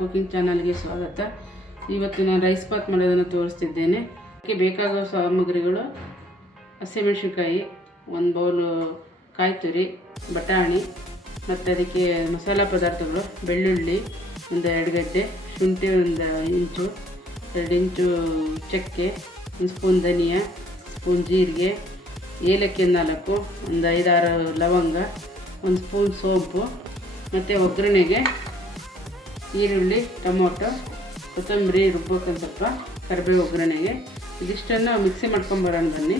Cooking ಚಾನಲ್ಗೆ ಸ್ವಾಗತ. ಇವತ್ತು ನಾನು ರೈಸ್ ಬಾತ್ ಮಾಡೋದನ್ನು ತೋರಿಸ್ತಿದ್ದೇನೆ. ಅದಕ್ಕೆ ಬೇಕಾಗುವ ಸಾಮಗ್ರಿಗಳು: ಹಸಿಮೆಣಸಿನಕಾಯಿ, ಒಂದು ಬೌಲು ಕಾಯಿ ತುರಿ, ಬಟಾಣಿ, ಮತ್ತು ಅದಕ್ಕೆ ಮಸಾಲ ಪದಾರ್ಥಗಳು: ಬೆಳ್ಳುಳ್ಳಿ ಒಂದು 2 ಗಡ್ಡೆ, ಶುಂಠಿ ಒಂದು 2 ಇಂಚು ಚಕ್ಕೆ, 1 ಸ್ಪೂನ್ ಧನಿಯಾ, ಸ್ಪೂನ್ ಜೀರಿಗೆ, ಏಲಕ್ಕಿ 4, ಒಂದು 5-6 ಲವಂಗ, 1 ಸ್ಪೂನ್ ಸೋಂಪು, ಮತ್ತು ಒಗ್ಗರಣೆಗೆ ಈರುಳ್ಳಿ, ಟೊಮೊಟೊ, ಕೊತ್ತಂಬರಿ ರುಬ್ಬೋಕೆ ಸ್ವಲ್ಪ ಕರಿಬೇವು ಒಗ್ಗರಣೆಗೆ. ಇದಿಷ್ಟನ್ನು ಮಿಕ್ಸಿ ಮಾಡ್ಕೊಂಬರೋಣ ಬನ್ನಿ.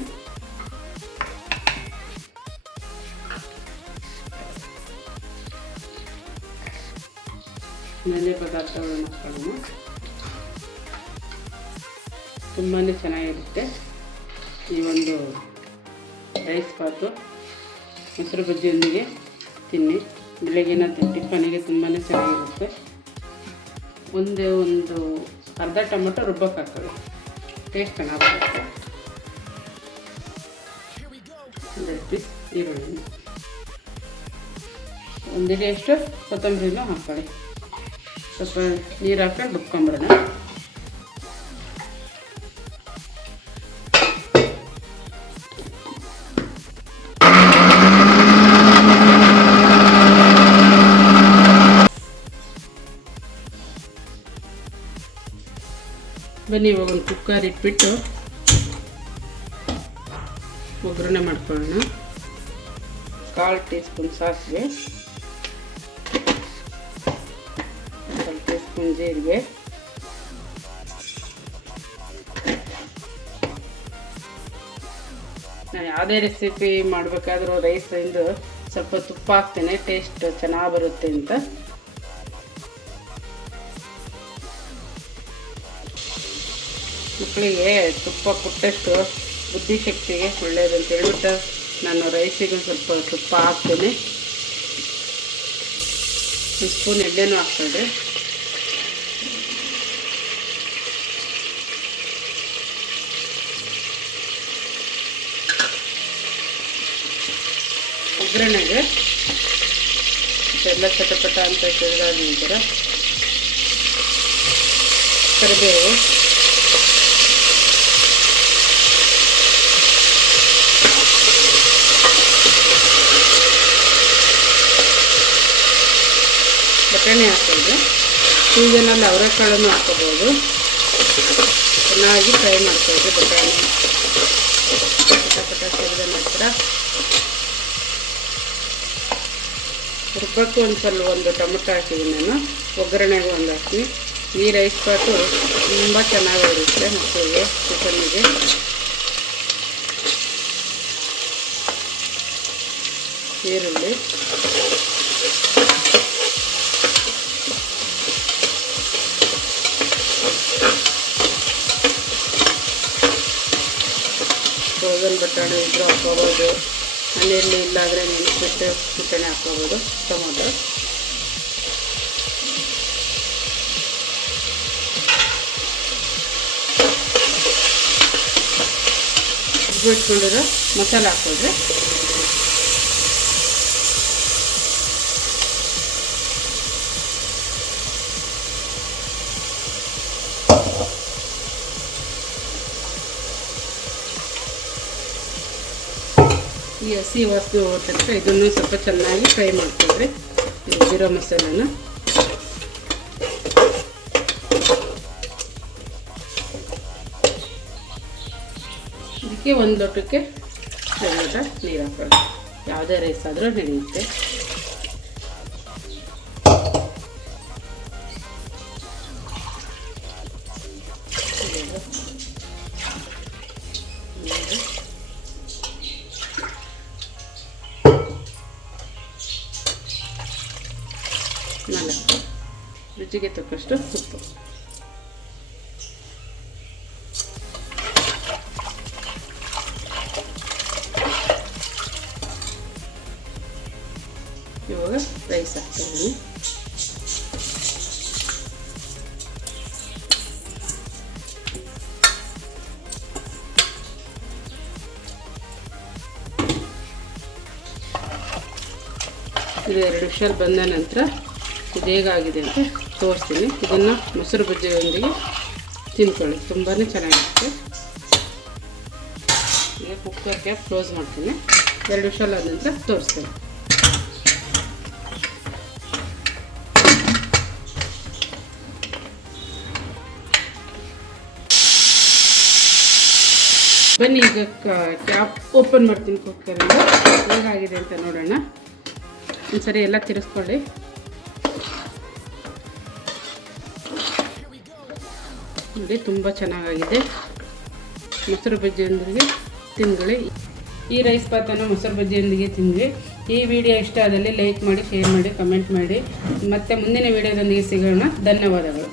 ಮನೆ ಪದಾರ್ಥಗಳನ್ನು ಹಾಕೊಳ್ಳೋಣ. ತುಂಬಾ ಚೆನ್ನಾಗಿರುತ್ತೆ ಈ ಒಂದು ರೈಸ್ ಬಾತು. ಮೊಸರು ಬಜ್ಜಿಯೊಂದಿಗೆ ತಿನ್ನಿ. ಬೆಳಗಿನ ಟಿಫನಿಗೆ ತುಂಬಾ ಚೆನ್ನಾಗಿರುತ್ತೆ. ಒಂದು ಅರ್ಧ ಟೊಮೆಟೊ ರುಬ್ಬಕ್ಕೆ ಹಾಕೊಳ್ಳಿ, ಟೇಸ್ಟ್ ಚೆನ್ನಾಗಿರುತ್ತೆ. 1 ಪೀಸ್ ಈರುಳ್ಳಿ, 1 ಎಲೆಯಷ್ಟು ಕೊತ್ತಂಬರಿನೂ ಹಾಕೊಳ್ಳಿ. ಸ್ವಲ್ಪ ನೀರು ಹಾಕೊಂಡು ರುಬ್ಕೊಂಬರೋಣ. ಬನ್ನಿ, ಇವಾಗ ಒಂದು ಕುಕ್ಕರ್ ಇಟ್ಬಿಟ್ಟು ಒಗ್ಗರಣೆ ಮಾಡ್ಕೊಳ್ಳೋಣ. 1/4 ಟೀ ಸ್ಪೂನ್ ಸಾಸಿವೆ, 1 ಟೀ ಸ್ಪೂನ್ ಜೀರಿಗೆ, ನಾನು ಯಾವುದೇ ರೆಸಿಪಿ ಮಾಡಬೇಕಾದ್ರೂ ರೈಸಿಂದು ಸ್ವಲ್ಪ ತುಪ್ಪ ಹಾಕ್ತೇನೆ, ಟೇಸ್ಟ್ ಚೆನ್ನಾಗಿ ಬರುತ್ತೆ ಅಂತ. ಮಕ್ಕಳಿಗೆ ತುಪ್ಪ ಕೊಟ್ಟಷ್ಟು ಬುದ್ಧಿಶಕ್ತಿಗೆ ಒಳ್ಳೆಯದು ಅಂತ ಹೇಳ್ಬಿಟ್ಟು ನಾನು ರೈಸಿಗೆ ಸ್ವಲ್ಪ ತುಪ್ಪ ಹಾಕ್ತೇನೆ. 1 ಸ್ಪೂನ್ ಎಣ್ಣೆನೂ ಹಾಕ್ಕೊಳ್ರಿ. ಒಗ್ಗರಣೆಗೆ ಎಲ್ಲ ಚಟಪಟ ಅಂತ ಕೆಳಗಾದ ನಂತರ ಕರಿಬೇವು, ಬಟಾಣಿ ಹಾಕೋದು. ಸೀಸನಲ್ಲಿ ಅವರೆಕಾಳನ್ನು ಹಾಕೋಬೋದು. ಚೆನ್ನಾಗಿ ಫ್ರೈ ಮಾಡ್ಕೊಳ್ಳಿ. ಬಟಾಣಿ ಪಟ ಸೇರಿದ ನಂತರ ರುಬ್ಬಕ್ಕೆ ಒಂದು ಟೊಮೆಟೊ ಹಾಕಿದ್ದೀನಿ ನಾನು. ಒಗ್ಗರಣೆಗೆ ಒಂದು ಹಾಕಿ. ಈ ರೈಸ್ ಬಾತು ತುಂಬ ಚೆನ್ನಾಗಿರುತ್ತೆ ಮಕ್ಕಳಿಗೆ, ಟಿಫನ್ನಿಗೆ. ಈರುಳ್ಳಿ, ಫ್ರೋಝನ್ ಬಟಾಣಿ ಇದ್ರೂ ಹಾಕ್ಕೋಬೋದು, ಮನೆಯಲ್ಲಿ ಇಲ್ಲಾದರೆ ನೆನೆಸ್ಬಿಟ್ಟು ಬಟಾಣಿ ಹಾಕ್ಕೋಬೋದು. ಟೊಮೊಟೊ, ಇಟ್ಕೊಂಡಿರೋ ಮಸಾಲೆ ಹಾಕ್ಕೊಳ್ರಿ. ಈ ಹಸಿ ವಾಸನೆ ಹೋಗ್ತಕ್ಕ ಇದನ್ನು ಸ್ವಲ್ಪ ಚೆನ್ನಾಗಿ ಫ್ರೈ ಮಾಡ್ಕೊಳ್ರಿ. ಜೀರಾ ಮಸಾಲೆನ ಇದಕ್ಕೆ 1 ಲೋಟಕ್ಕೆ 2 ಲೋಟ ನೀರು ಹಾಕೊಳ್ಳಿ. ಯಾವುದೇ ರೈಸ್ ಆದರೂ ನಡೆಯುತ್ತೆ. ರುಚಿಗೆ ತಕ್ಕಷ್ಟು ಉಪ್ಪು. ಇವಾಗ ರೈಸ್ ಹಾಕ್ತೀನಿ. ಇದು 2 ವಿಷಲ್ ಬಂದ ನಂತರ ಇದು ಹೇಗಾಗಿದೆ ಅಂತ ತೋರಿಸ್ತೀನಿ. ಇದನ್ನು ಮೊಸರು ಬಜ್ಜಿಯೊಂದಿಗೆ ತಿಂದ್ಕೊಳ್ಳಿ, ತುಂಬಾ ಚೆನ್ನಾಗಿರುತ್ತೆ. ಈಗ ಕುಕ್ಕರ್ ಕ್ಯಾಪ್ ಕ್ಲೋಸ್ ಮಾಡ್ತೀನಿ. 2 ವಿಷಲ್ ಆದ ನಂತರ ತೋರಿಸ್ತೇನೆ. ಬನ್ನಿ ಈಗ ಕ್ಯಾಪ್ ಓಪನ್ ಮಾಡ್ತೀನಿ ಕುಕ್ಕರಿಂದ. ಹೇಗಾಗಿದೆ ಅಂತ ನೋಡೋಣ. ಒಂದ್ಸರಿ ಎಲ್ಲ ತಿರ್ಸ್ಕೊಳ್ಳಿ. ನೋಡಿ, ತುಂಬ ಚೆನ್ನಾಗಿದೆ. ಮೊಸರು ಬಜ್ಜಿಯೊಂದಿಗೆ ತಿಂದ್ಕೊಳ್ಳಿ. ಈ ರೈಸ್ ಬಾತನ್ನು ಮೊಸರು ಬಜ್ಜಿಯೊಂದಿಗೆ ತಿಂದ್ವಿ. ಈ ವಿಡಿಯೋ ಇಷ್ಟ ಆದಲ್ಲಿ ಲೈಕ್ ಮಾಡಿ, ಶೇರ್ ಮಾಡಿ, ಕಮೆಂಟ್ ಮಾಡಿ. ಮತ್ತೆ ಮುಂದಿನ ವಿಡಿಯೋದೊಂದಿಗೆ ಸಿಗೋಣ. ಧನ್ಯವಾದಗಳು.